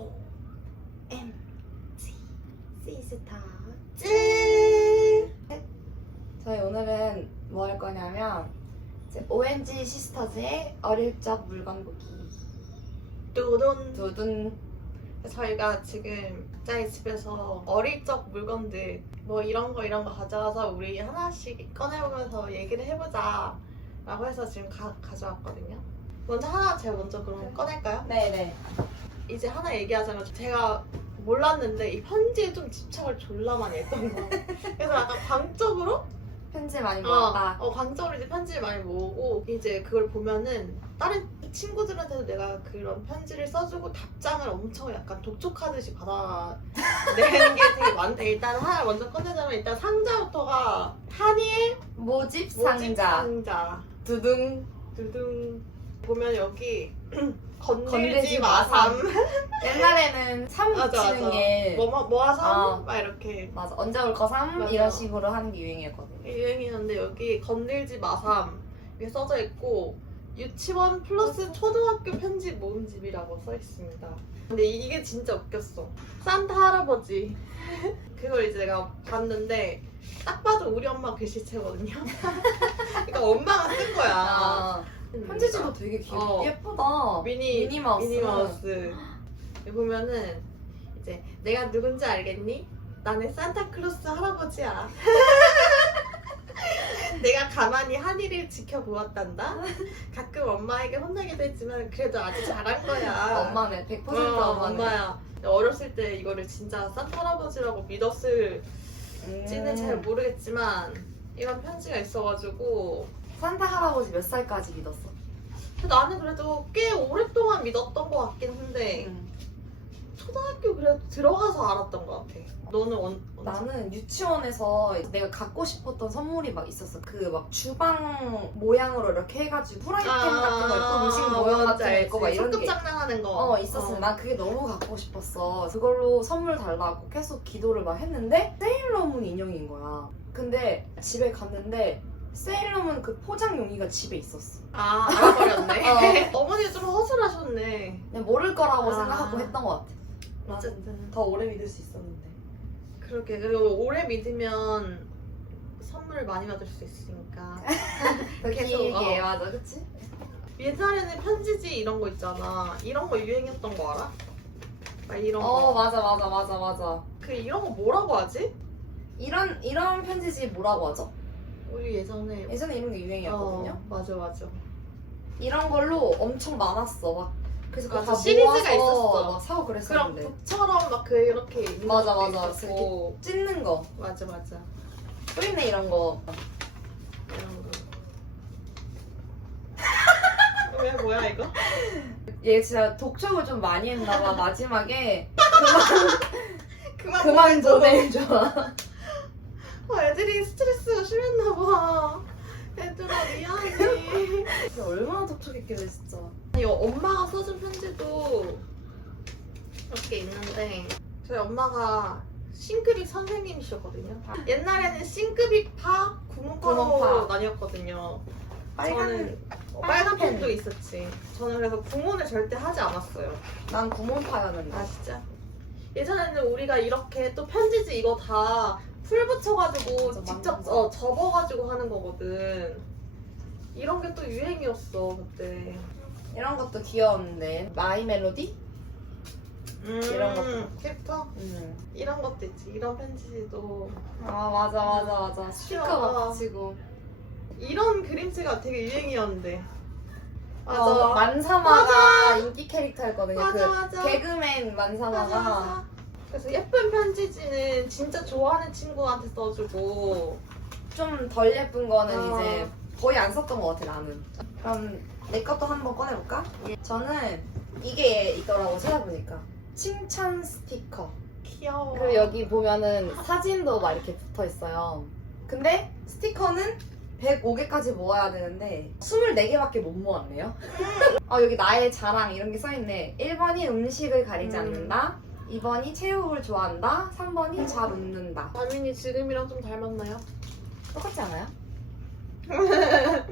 O M G 시스타 쯔 저희 오늘은 뭐 할 거냐면 이제 OMG 시스터즈의 어릴 적 물건 보기. 두둔. 두둔. 저희가 지금 자기 집에서 어릴 적 물건들 뭐 이런 거 이런 거 가져와서 우리 하나씩 꺼내보면서 얘기를 해보자 라고 해서 지금 가, 가져왔거든요. 먼저 하나 제가 먼저 그럼 꺼낼까요? 네네 이제 하나 얘기하자면 제가 몰랐는데 이 편지에 좀 집착을 졸라 많이 했던 거. 그래서 약간 광적으로? 편지 많이 모았다. 어, 어, 광적으로 이제 편지를 많이 모으고 이제 그걸 보면은 다른 친구들한테도 내가 그런 편지를 써주고 답장을 엄청 약간 독촉하듯이 받아내는 게 되게 많대. 일단 하나 먼저 꺼내자면 일단 상자부터가 한일 모집 모집 상자. 상자. 두둥. 두둥. 보면 여기 건들지 마삼 옛날에는 삼 맞아, 붙이는 맞아. 게 뭐뭐 뭐하삼 어. 막 이렇게 맞아 언제 올 거삼 맞아. 이런 식으로 하는 게 유행이었거든요 유행이었는데 여기 건들지 마삼 이게 써져 있고 유치원 플러스 초등학교 편지 모음집이라고 써 있습니다. 근데 이- 이게 진짜 웃겼어. 산타 할아버지 그걸 이제 내가 봤는데 딱 봐도 우리 엄마 글씨체거든요. 그러니까 엄마가 쓴 거야. 아, 편지지도 되게 귀엽 어. 예쁘다 미니 미니마우스. 미니마우스. 여기 보면은 이제 내가 누군지 알겠니? 나는 산타클로스 할아버지야. 내가 가만히 한이를 지켜보았단다. 가끔 엄마에게 혼나기도 했지만 그래도 아주 잘한 거야. 엄마네 100% 어, 엄마네 엄마야. 어렸을 때 이거를 진짜 산타 할아버지라고 믿었을지는 음. 잘 모르겠지만 이런 편지가 있어가지고 산타 할아버지 몇 살까지 믿었어? 근데 나는 그래도 꽤 오랫동안 믿었던 것 같긴 한데 음. 초등학교 그래도 들어가서 알았던 것 같아. 너는 언, 언제? 나는 유치원에서 내가 갖고 싶었던 선물이 막 있었어. 그 막 주방 모양으로 이렇게 해가지고 프라이팬 같은 거 있고 음식 모양 같은 거 막 이런 게 장난하는 거. 어, 있었어. 난 그게 너무 갖고 싶었어. 그걸로 선물 달라고 계속 기도를 막 했는데 세일러문 인형인 거야. 근데 집에 갔는데 세일러문 그 포장 용기가 집에 있었어. 아 알아버렸네. 어. 어머니가 좀 허술하셨네. 그냥 모를 거라고 아. 생각하고 했던 것 같아. 어쨌든 더 오래 믿을 수 있었는데. 그렇게 그리고 오래 믿으면 선물을 많이 받을 수 있으니까. 더 계속, 길게 어. 맞아, 그치? 옛날에는 편지지 이런 거 있잖아. 이런 거 유행했던 거 알아? 막 이런 어, 거. 맞아, 맞아, 맞아, 맞아. 그 이런 거 뭐라고 하지? 이런 이런 편지지 뭐라고 하죠? 우리 예전에 예전에 이런 게 유행이었거든요. 어, 맞아 맞아. 이런 걸로 엄청 많았어. 막 그래서 그거 맞아, 다 시리즈가 모아서 있었어. 막 사고 그럼 그랬었는데 북처럼 막그 이렇게 있는 맞아, 것도 맞아. 있었고. 찢는 거, 맞아 맞아. 뿌리네 이런 거. 이런 거. 왜 뭐야 이거? 얘 진짜 독촉을 좀 많이 했나봐 마지막에 그만 그만 보내줘. 보내줘. 아, 애들이 스트레스가 심했나 봐. 얘들아 미안해. 진짜 얼마나 독촉했길래 진짜. 이 엄마가 써준 편지도 이렇게 있는데 저희 엄마가 싱크빅 선생님이셨거든요. 옛날에는 싱크빅파, 구문파로 구문파. 나뉘었거든요. 저는 어, 빨간 빨간 펜. 펜도 있었지. 저는 그래서 구문을 절대 하지 않았어요. 난 구몬파였는데. 아 진짜? 예전에는 우리가 이렇게 또 편지지 이거 다 풀 붙여가지고 맞아, 직접 맞아. 어, 접어가지고 하는 거거든. 이런 게 또 유행이었어 그때. 이런 것도 귀여웠는데 마이 멜로디? 이런 것도. 캐릭터? 음. 이런 것도 있지. 이런 편지지도 아 맞아 맞아 맞아. 스티커 귀여워. 막 붙이고. 이런 그림체가 되게 유행이었는데. 맞아. 어, 만사마가 인기 캐릭터였거든요. 맞아, 그 맞아. 개그맨 맞아, 만사마가. 맞아. 그래서 예쁜 편지지는 진짜 좋아하는 친구한테 써주고 좀 덜 예쁜 거는 어. 이제 거의 안 썼던 것 같아 나는. 그럼 내 것도 한번 꺼내볼까? 저는 이게 있더라고 찾아보니까 칭찬 스티커. 귀여워. 그리고 여기 보면은 사진도 막 이렇게 붙어 있어요. 근데 스티커는 105개까지 모아야 되는데 24개밖에 못 모았네요. 아 여기 나의 자랑 이런 게 써있네. 1번이 음식을 가리지 음. 않는다. 2번이 체육을 좋아한다. 3번이 잘 웃는다. 다민이 지금이랑 좀 닮았나요? 똑같지 않아요?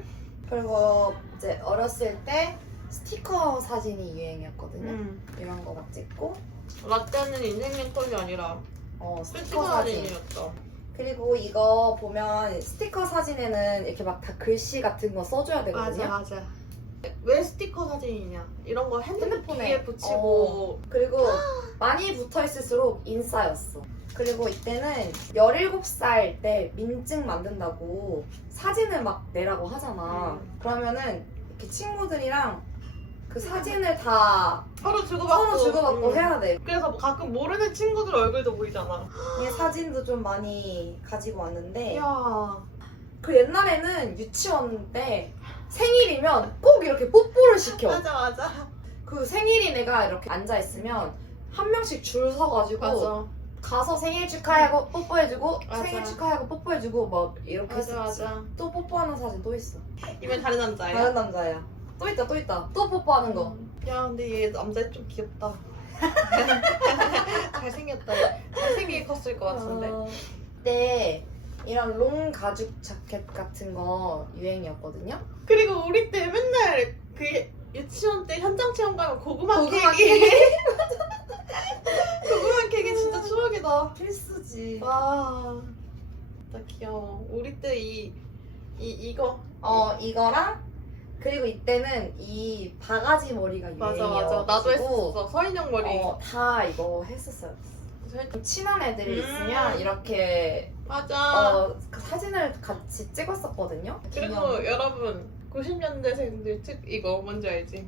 그리고 이제 어렸을 때 스티커 사진이 유행이었거든요. 음. 이런 거 막 찍고 라떼는 인생 멘토이 아니라 어 스티커 스티커 사진. 사진이었죠. 그리고 이거 보면 스티커 사진에는 이렇게 막 다 글씨 같은 거 써줘야 되거든요. 맞아. 왜 스티커 사진이냐? 이런 거 핸드폰에 핸드폰에. 붙이고 그리고 많이 붙어 있을수록 인싸였어. 그리고 이때는 17살 때 민증 만든다고 사진을 막 내라고 하잖아. 음. 그러면은 이렇게 친구들이랑 그 사진을 다 서로 주고받고 서로 주고받고 음. 해야 돼. 그래서 가끔 모르는 친구들 얼굴도 보이잖아. 이 사진도 좀 많이 가지고 왔는데 이야. 그 옛날에는 유치원 때 생일이면 꼭 이렇게 뽀뽀를 시켜. 맞아 맞아. 그 생일인 애가 이렇게 앉아 있으면 한 명씩 줄 서가지고 맞아. 가서 생일 축하하고 뽀뽀해주고 맞아. 생일 축하하고 뽀뽀해주고 막 이렇게 맞아 했었지. 맞아. 또 뽀뽀하는 사진 또 있어. 이번엔 다른 남자야. 다른 남자야. 또 있다 또 있다. 또 뽀뽀하는 거. 음. 야 근데 얘 남자 좀 귀엽다. 잘생겼다. 잘생기게 컸을 것 같은데. 어, 그때 이런 롱 가죽 자켓 같은 거 유행이었거든요. 그리고 우리 때 맨날 그 유치원 때 현장 체험 가면 고구마, 고구마 케이크. 고구마 케이크 진짜 추억이다. 필수지. 와. 진짜 귀여워. 우리 때 이 이 이거 어 이거랑 그리고 이때는 이 바가지 머리가 맞아 유행이어가지고 맞아 나도 했었어 서인형 머리 어, 다 이거 했었어요. 친한 애들이 음. 있으면 이렇게 맞아 어, 그 사진을 같이 찍었었거든요. 그리고 기념. 여러분 90년대생들 특 이거 뭔지 알지?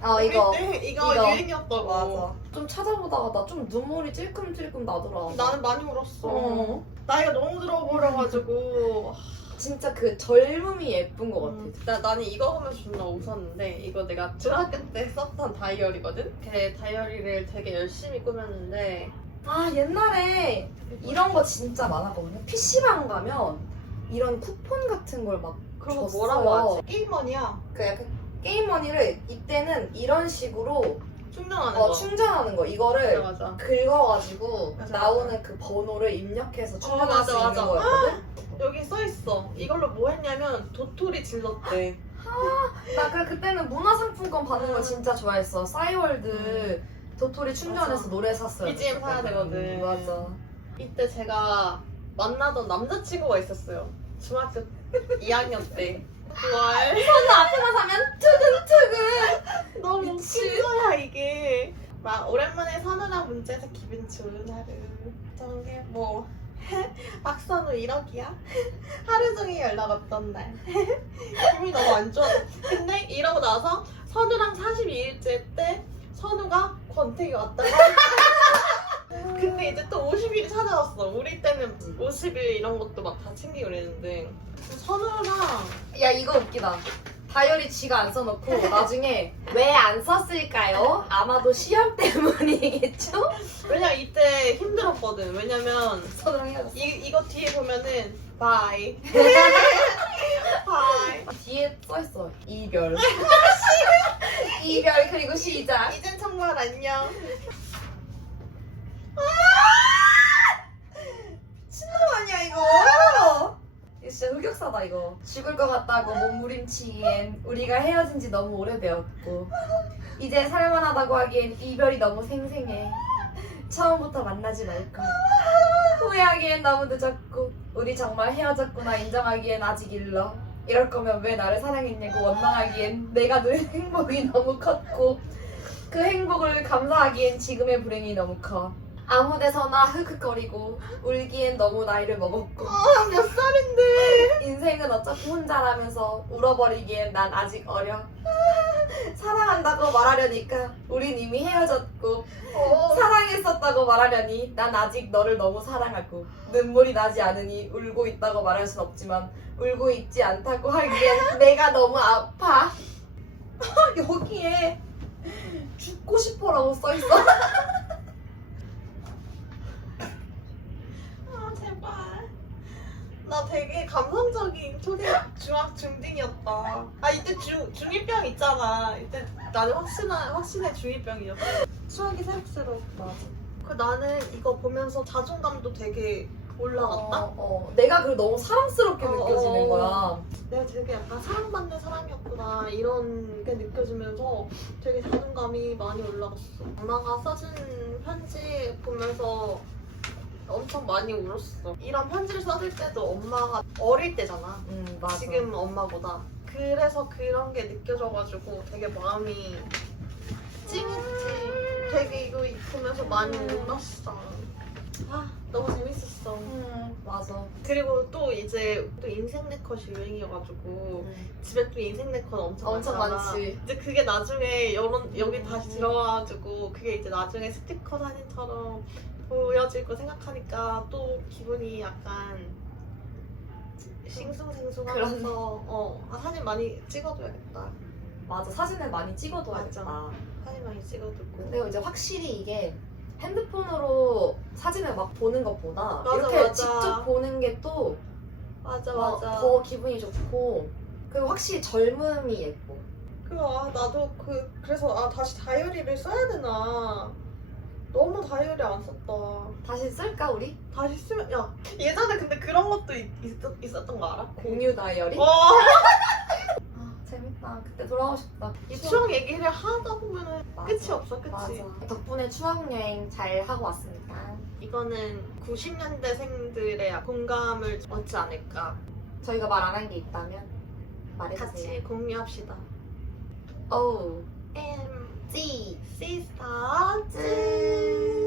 어 이거 우리 때 이거, 이거. 유행이었다고 맞아. 좀 찾아보다가 나 좀 눈물이 찔끔찔끔 나더라. 나는 많이 울었어 어. 나이가 너무 들어버려가지고 진짜 그 젊음이 예쁜 것 같아. 음, 나, 나는 이거 보면서 존나 웃었는데 이거 내가 중학교 때 썼던 다이어리거든? 그 다이어리를 되게 열심히 꾸몄는데 아 옛날에 이런 거 진짜 많았거든요. PC방 가면 이런 쿠폰 같은 걸 막그 그런 거 줬어요. 뭐라고 하지? 게임머니야 약간 게임머니를 이때는 이런 식으로 충전하는 어, 거 충전하는 거 이거를 맞아 맞아 긁어가지고 맞아, 나오는 그 번호를 입력해서 충전할 맞아, 수 맞아. 있는 거였거든. 여기 써 있어 이걸로 뭐 했냐면 도토리 질렀대 나 그래 그때는 문화상품권 받는 걸 음. 진짜 좋아했어. 싸이월드 도토리 충전해서 맞아. 노래 샀어요. BGM 사야 되거든. 맞아. 이때 제가 만나던 남자친구가 있었어요 중학교 2학년 때 월. 선우 앞에만 사면 투근투근. 너무 미친. 거야 이게 막 오랜만에 선우랑 문자해서 기분 좋은 하루 저게 뭐 박선우 1억이야? 하루 종일 연락 없던 날 기분이 너무 안 좋아 근데 이러고 나서 선우랑 42일째 때 권태기 왔다가 근데 이제 또 50일이 찾아왔어 우리 때는 50일 이런 것도 막 다 챙기고 그랬는데 선우랑 야 이거 웃기다. 다이어리 지가 안 써놓고 나중에 왜 안 썼을까요? 아마도 시험 때문이겠죠? 왜냐면 이때 힘들었거든 왜냐면 선우랑 헤어졌어. 이, 이거 뒤에 보면은 바이 바이 뒤에 써있어. 이별. 이별 그리고 시작. 이젠 정말 안녕 신놈 아니야 이거? 이거 진짜 흑역사다 이거. 죽을 것 같다고 몸부림치기엔 우리가 헤어진 지 너무 오래되었고 이제 살만하다고 하기엔 이별이 너무 생생해. 처음부터 만나지 말걸. 후회하기엔 너무 늦었고 우리 정말 헤어졌구나 인정하기엔 아직 일러. 이럴 거면 왜 나를 사랑했냐고 원망하기엔 내가 누린 행복이 너무 컸고 그 행복을 감사하기엔 지금의 불행이 너무 커. 아무 데서나 흑흑거리고 울기엔 너무 나이를 먹었고. 몇 살인데? 인생은 어차피 혼자라면서 울어버리기엔 난 아직 어려. 사랑한다고 말하려니까 우린 이미 헤어졌고 사랑했었다고 말하려니 난 아직 너를 너무 사랑하고 눈물이 나지 않으니 울고 있다고 말할 순 없지만 울고 있지 않다고 하기엔 내가 너무 아파. 여기에 죽고 싶어라고 써있어 아 제발 나 되게 감성적인 초등 중학 중딩이었다 아 이때 중 중이병 있잖아 이때 나는 확신한 확신의 중이병이었어 추억이 새록새록 맞아 그 나는 이거 보면서 자존감도 되게 올라갔다? 어, 어. 내가 그걸 너무 사랑스럽게 어, 느껴지는 어. 거야. 내가 되게 약간 사랑받는 사람이었구나 이런 게 느껴지면서 되게 자존감이 많이 올라갔어. 엄마가 써준 편지 보면서 엄청 많이 울었어. 이런 편지를 써줄 때도 엄마가 어릴 때잖아. 음, 맞아. 지금 엄마보다. 그래서 그런 게 느껴져가지고 되게 마음이 찡했지. 되게 이거 보면서 많이 울었어. 아 너무 재밌었어. 음, 맞아. 그리고 또 이제 또 인생 네컷이 유행이어가지고 집에 또 인생 네컷 엄청, 엄청 많잖아. 많지. 이제 그게 나중에 여론 여기 다시 음. 들어와가지고 그게 이제 나중에 스티커 사진처럼 보여질 거 생각하니까 또 기분이 약간 싱숭생숭하면서 어 아, 사진 많이 찍어둬야겠다. 맞아. 사진을 많이 찍어둬야겠다. 사진 많이 찍어두고. 근데 이제 확실히 이게 핸드폰으로 사진을 막 보는 것보다 맞아, 이렇게 맞아. 직접 보는 게또 맞아 더 맞아. 기분이 좋고 그리고 확실히 젊음이 예뻐. 그거 아 나도 그 그래서 아 다시 다이어리를 써야 되나. 너무 다이어리 안 썼다. 다시 쓸까 우리? 다시 쓰면 야 예전에 근데 그런 것도 있, 있었, 던 거 알아? 공유 다이어리? 와, 아, 재밌다. 그때 돌아가고 싶다. 이 추억 얘기를 하다 보면은 맞아. 끝이 없어 끝이 맞아. 덕분에 추억 여행 잘 하고 왔습니다. 이거는 90년대생들의 공감을 얻지 않을까 저희가 말 안 한 게 있다면 말해주세요. 같이 공유합시다 어우 찌 시스터 쯔